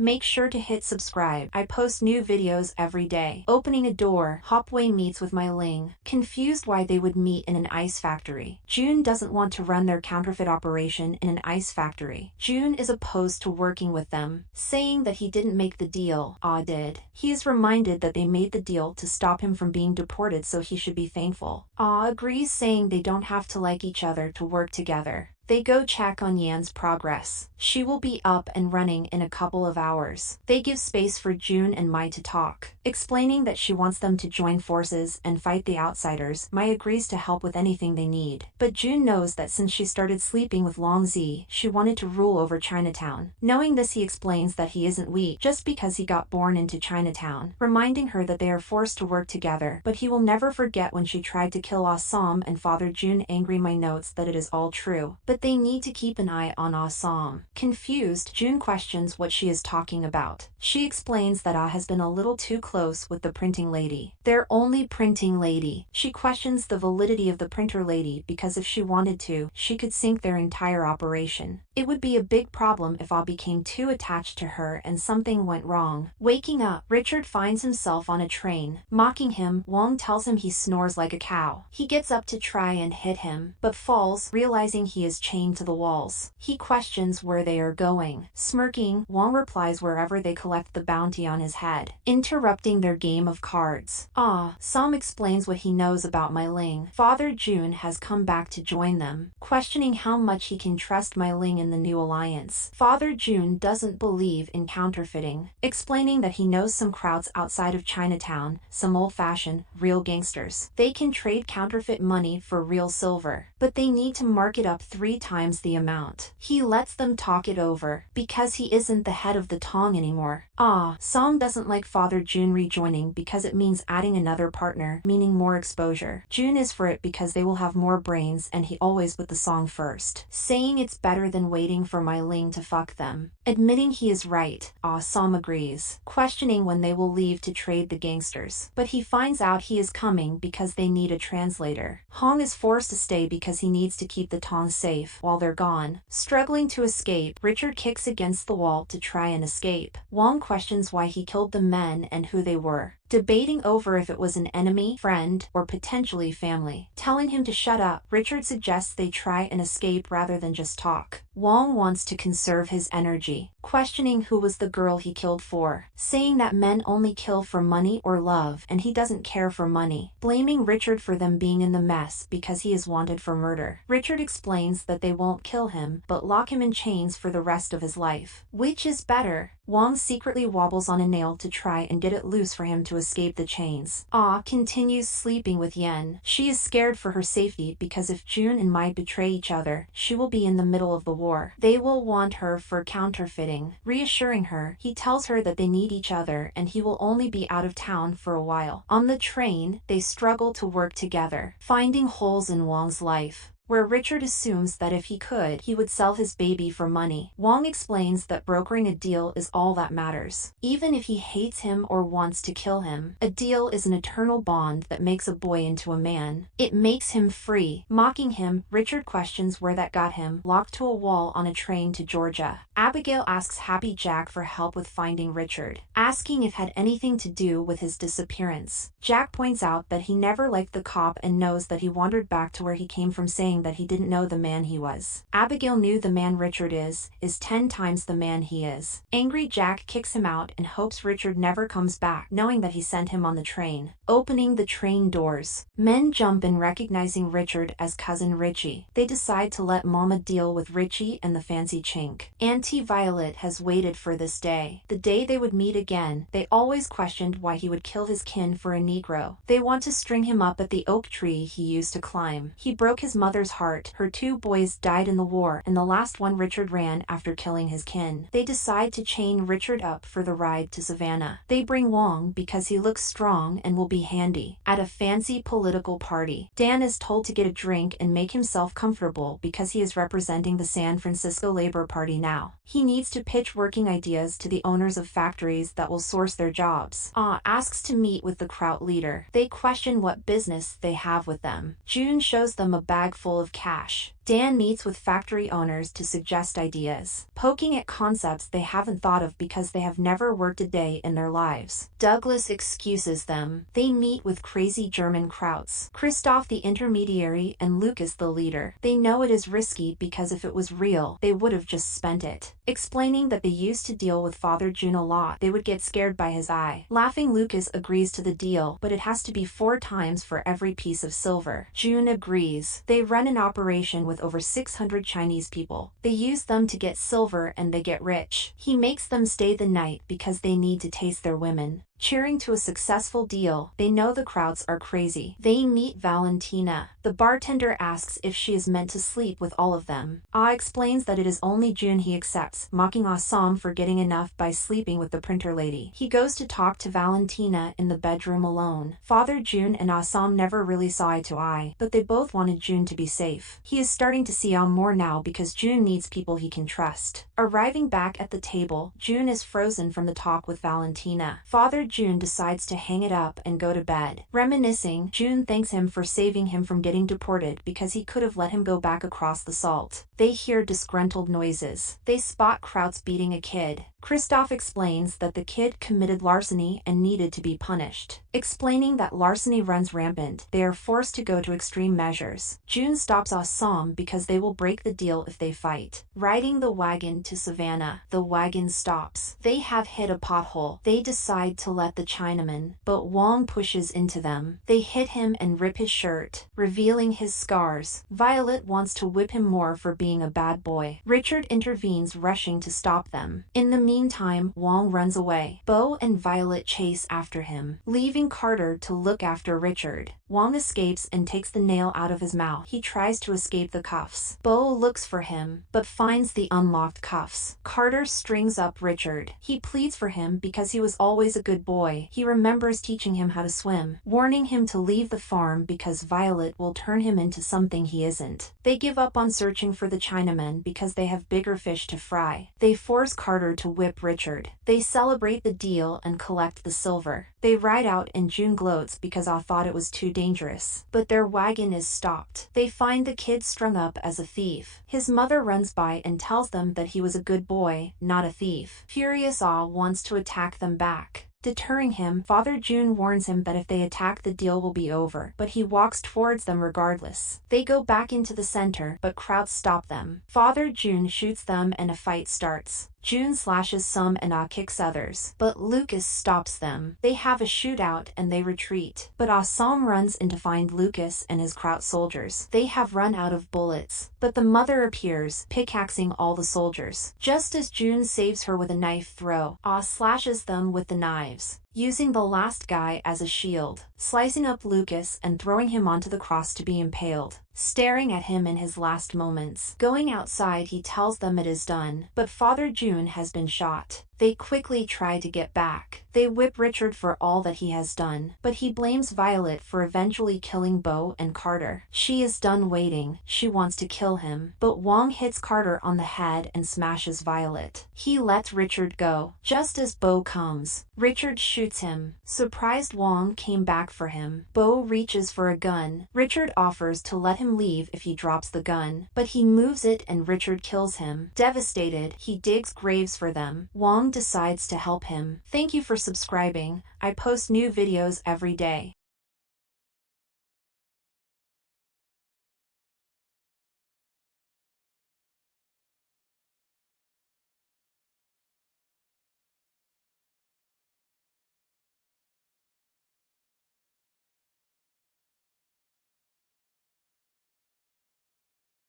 Make sure to hit subscribe. I post new videos every day. Opening a door, Hopway meets with My Ling, confused why they would meet in an ice factory. June doesn't want to run their counterfeit operation in an ice factory. June is opposed to working with them, saying that he didn't make the deal, Ah did. He is reminded that they made the deal to stop him from being deported, so he should be thankful. Ah agrees, saying they don't have to like each other to work together. They go check on Yan's progress. She will be up and running in a couple of hours. They give space for June and Mai to talk, explaining that she wants them to join forces and fight the outsiders. Mai agrees to help with anything they need. But June knows that since she started sleeping with Long Zi, she wanted to rule over Chinatown. Knowing this, he explains that he isn't weak just because he got born into Chinatown, reminding her that they are forced to work together. But he will never forget when she tried to kill Assam and Father June. Angry, Mai notes that it is all true, but they need to keep an eye on Assam. Confused, June questions what she is talking about. She explains that Ah has been a little too close with the printing lady. Their only printing lady. She questions the validity of the printer lady because if she wanted to, she could sink their entire operation. It would be a big problem if Ah became too attached to her and something went wrong. Waking up, Richard finds himself on a train. Mocking him, Wong tells him he snores like a cow. He gets up to try and hit him, but falls, realizing he is chained to the walls. He questions where they are going. Smirking, Wong replies wherever they collect the bounty on his head, interrupting their game of cards. Ah, Sam explains what he knows about My Ling. Father June has come back to join them, questioning how much he can trust My Ling in the new alliance. Father June doesn't believe in counterfeiting, explaining that he knows some crowds outside of Chinatown, some old-fashioned, real gangsters. They can trade counterfeit money for real silver, but they need to mark it up 3 times the amount. He lets them talk it over, because he isn't the head of the Tong anymore. Ah, Song doesn't like Father June rejoining because it means adding another partner, meaning more exposure. June is for it because they will have more brains, and he always put the song first, saying it's better than waiting for My Ling to fuck them. Admitting he is right, Ah Sam agrees, questioning when they will leave to trade the gangsters. But he finds out he is coming because they need a translator. Hong is forced to stay because he needs to keep the Tong safe while they're gone. Struggling to escape, Richard kicks against the wall to try and escape. Wong questions why he killed the men and who they were, debating over if it was an enemy, friend, or potentially family. Telling him to shut up, Richard suggests they try and escape rather than just talk. Wong wants to conserve his energy, questioning who was the girl he killed for, saying that men only kill for money or love and he doesn't care for money, blaming Richard for them being in the mess because he is wanted for murder. Richard explains that they won't kill him, but lock him in chains for the rest of his life. Which is better? Wong secretly wobbles on a nail to try and get it loose for him to escape the chains. Ah continues sleeping with Yen. She is scared for her safety because if June and Mai betray each other, she will be in the middle of the war. They will want her for counterfeiting. Reassuring her, he tells her that they need each other and he will only be out of town for a while. On the train, they struggle to work together, finding holes in Wong's life, where Richard assumes that if he could, he would sell his baby for money. Wong explains that brokering a deal is all that matters. Even if he hates him or wants to kill him, a deal is an eternal bond that makes a boy into a man. It makes him free. Mocking him, Richard questions where that got him, locked to a wall on a train to Georgia. Abigail asks Happy Jack for help with finding Richard, asking if it had anything to do with his disappearance. Jack points out that he never liked the cop and knows that he wandered back to where he came from, saying that he didn't know the man he was. Abigail knew the man Richard is 10 times the man he is. Angry, Jack kicks him out and hopes Richard never comes back, knowing that he sent him on the train. Opening the train doors, men jump in, recognizing Richard as cousin Richie. They decide to let Mama deal with Richie and the fancy chink. Auntie Violet has waited for this day, the day they would meet again. They always questioned why he would kill his kin for a Negro. They want to string him up at the oak tree he used to climb. He broke his mother's heart. Her 2 boys died in the war, and the last one Richard ran after killing his kin. They decide to chain Richard up for the ride to Savannah. They bring Wong because he looks strong and will be handy. At a fancy political party, Dan is told to get a drink and make himself comfortable because he is representing the San Francisco Labor Party now. He needs to pitch working ideas to the owners of factories that will source their jobs. Asks to meet with the Kraut leader. They question what business they have with them. June shows them a bag full of cash, Dan meets with factory owners to suggest ideas, poking at concepts they haven't thought of because they have never worked a day in their lives. Douglas excuses them. They meet with crazy German krauts, Christoph the intermediary and Lucas the leader. They know it is risky because if it was real, they would have just spent it. Explaining that they used to deal with Father June a lot, they would get scared by his eye. Laughing, Lucas agrees to the deal, but it has to be 4 times for every piece of silver. June agrees. They run an operation with over 600 Chinese people. They use them to get silver and they get rich. He makes them stay the night because they need to taste their women. Cheering to a successful deal, they know the krauts are crazy. They meet Valentina. The bartender asks if she is meant to sleep with all of them. Ah explains that it is only June he accepts, mocking Assam for getting enough by sleeping with the printer lady. He goes to talk to Valentina in the bedroom alone. Father June and Assam never really saw eye to eye, but they both wanted June to be safe. He is starting to see more now because June needs people he can trust. Arriving back at the table, June is frozen from the talk with Valentina. Father June decides to hang it up and go to bed. Reminiscing, June thanks him for saving him from getting deported because he could have let him go back across the salt. They hear disgruntled noises. They spot krauts beating a kid. Christoph explains that the kid committed larceny and needed to be punished. Explaining that larceny runs rampant, they are forced to go to extreme measures. June stops Assam because they will break the deal if they fight. Riding the wagon to Savannah, the wagon stops. They have hit a pothole. They decide to let the Chinaman, but Wong pushes into them. They hit him and rip his shirt, revealing his scars. Violet wants to whip him more for being a bad boy. Richard intervenes, rushing to stop them. In the meantime, Wong runs away. Bo and Violet chase after him, leaving Carter to look after Richard. Wong escapes and takes the nail out of his mouth. He tries to escape the cuffs. Bo looks for him, but finds the unlocked cuffs. Carter strings up Richard. He pleads for him because he was always a good boy. He remembers teaching him how to swim, warning him to leave the farm because Violet will turn him into something he isn't. They give up on searching for the Chinamen because they have bigger fish to fry. They force Carter to whip Richard. They celebrate the deal and collect the silver. They ride out and June gloats because I thought it was too dangerous. But their wagon is stopped. They find the kid strung up as a thief. His mother runs by and tells them that he was a good boy, not a thief. Furious Ah wants to attack them back. Deterring him, Father June warns him that if they attack the deal will be over, but he walks towards them regardless. They go back into the center, but krauts stop them. Father June shoots them and a fight starts. June slashes some and kicks others, but Lucas stops them. They have a shootout and they retreat, but Assam runs in to find Lucas and his kraut soldiers. They have run out of bullets, but the mother appears, pickaxing all the soldiers. Just as June saves her with a knife throw, slashes them with the knives, using the last guy as a shield, slicing up Lucas and throwing him onto the cross to be impaled, staring at him in his last moments. Going outside, he tells them it is done, but Father June has been shot. They quickly try to get back. They whip Richard for all that he has done, but he blames Violet for eventually killing Bo and Carter. She is done waiting. She wants to kill him, but Wong hits Carter on the head and smashes Violet. He lets Richard go. Just as Bo comes, Richard shoots him. Surprised Wong came back for him. Bo reaches for a gun. Richard offers to let him leave if he drops the gun, but he moves it and Richard kills him. Devastated, he digs graves for them. Wong decides to help him. Thank you for subscribing. I post new videos every day.